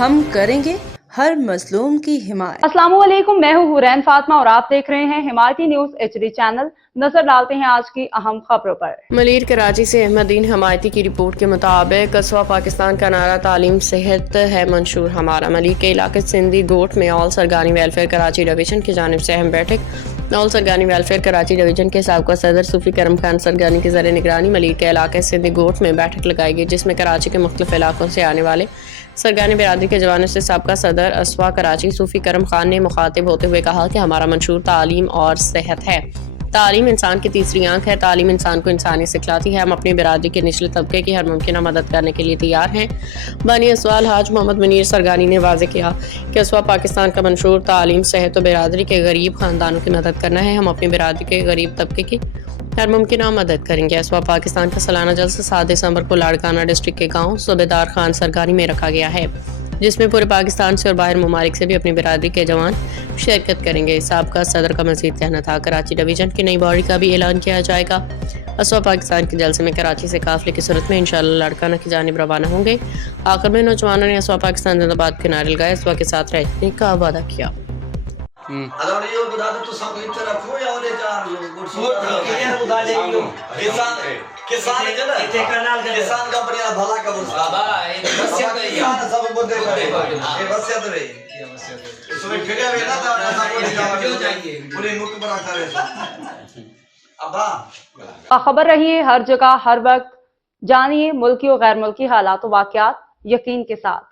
ہم کریں گے ہر مظلوم کی حمایت۔ السلام علیکم، میں ہوں حورین فاطمہ اور آپ دیکھ رہے ہیں حمایتی نیوز HD چینل۔ نظر ڈالتے ہیں آج کی اہم خبروں پر۔ ملیر کراچی سے احمد دین حمایتی کی رپورٹ کے مطابق قصبہ پاکستان کا نعرہ تعلیم صحت ہے منشور ہمارا۔ ملیر کے علاقے سندھی گوٹ میں آل سرگانی ویلفیئر کراچی ڈویژن کی جانب سے اہم بیٹھک آل سرگانی ویلفیئر کراچی ڈویژن کے سابقہ صدر صوفی کرم خان سرگانی کی زیر نگرانی ملیر کے علاقے سندھی گوٹ میں بیٹھک لگائی گئی، جس میں کراچی کے مختلف علاقوں سے آنے والے سرگانی برادری کے جوانوں سے سابقہ صدر اسوا کراچی صوفی کرم خان نے مخاطب ہوتے ہوئے کہا کہ ہمارا منشور تعلیم اور صحت ہے۔ تعلیم انسان کی تیسری آنکھ ہے، تعلیم انسان کو انسانی سکھلاتی ہے۔ ہم اپنی برادری کے نچلے طبقے کی ہر ممکنہ مدد کرنے کے لیے تیار ہیں۔ بانی اسوا الحاج محمد منیر سرگانی نے واضح کیا کہ اسوا پاکستان کا منشور تعلیم صحت و برادری کے غریب خاندانوں کی مدد کرنا ہے۔ ہم اپنی برادری کے غریب طبقے کی ہر ممکنہ مدد کریں گے۔ اسوا پاکستان کا سالانہ جلسہ 7 دسمبر کو لاڑکانہ ڈسٹرکٹ کے گاؤں صوبیدار خان سرگانی میں رکھا گیا ہے، جس میں پورے پاکستان سے اور باہر ممالک سے بھی اپنی برادری کے جوان شرکت کریں گے۔ سابقہ صدر کا مزید کہنا تھا کراچی ڈویژن کی نئی باڈی کا بھی اعلان کیا جائے گا۔ اسوا پاکستان کے جلسے میں کراچی سے قافلے کی صورت میں انشاءاللہ لاڑکانہ کی جانب روانہ ہوں گے۔ آخر میں نوجوانوں نے اسوا پاکستان زندہ باد کے نعرے لگائے، اسوا کے ساتھ رہنے کا وعدہ کیا۔ خبر رہیے ہر جگہ ہر وقت، جانیے ملکی و غیر ملکی حالات و واقعات یقین کے ساتھ۔